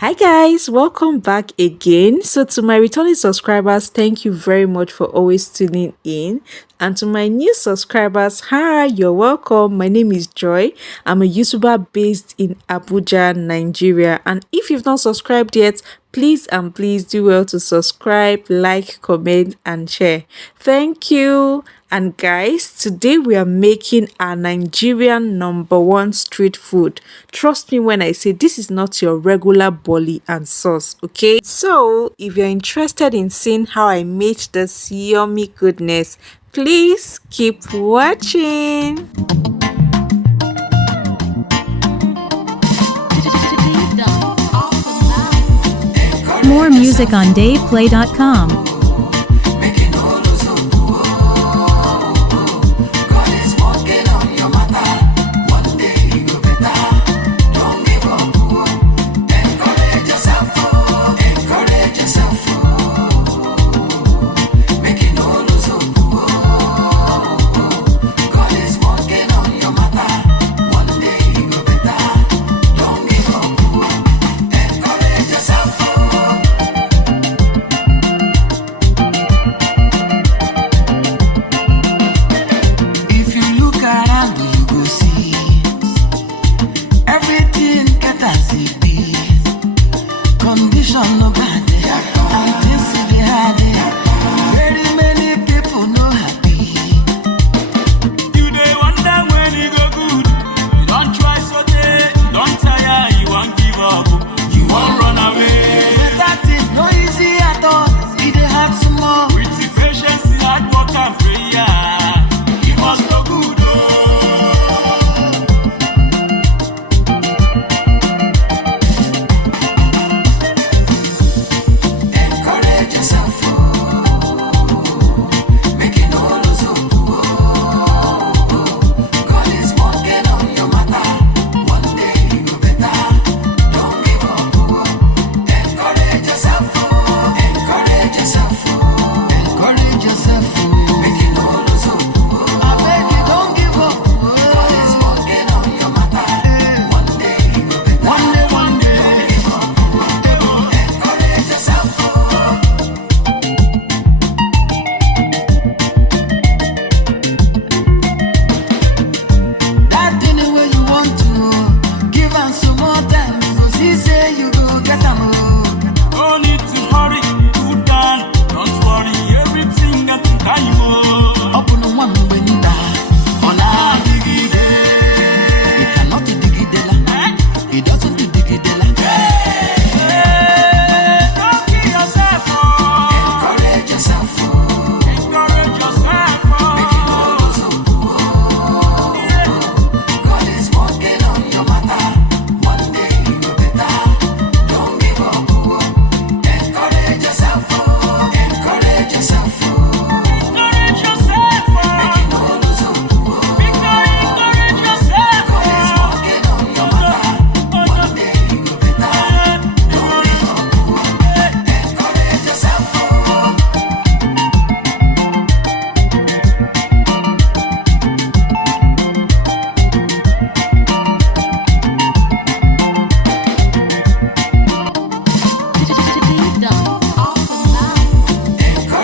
Hi guys, welcome back again. So to my returning subscribers, thank you very much for always tuning in. And to my new subscribers, hi, you're welcome. My name is Joy. I'm a YouTuber based in Abuja, Nigeria. And if you've not subscribed yet, please do well to subscribe, like, comment, and share. Thank you. And guys, today we are making our Nigerian number one street food. Trust me when I say this is not your regular bole and sauce, okay? So, if you're interested in seeing how I made this yummy goodness, please keep watching. More music on DavePlay.com.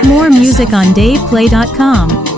More music on DavePlay.com.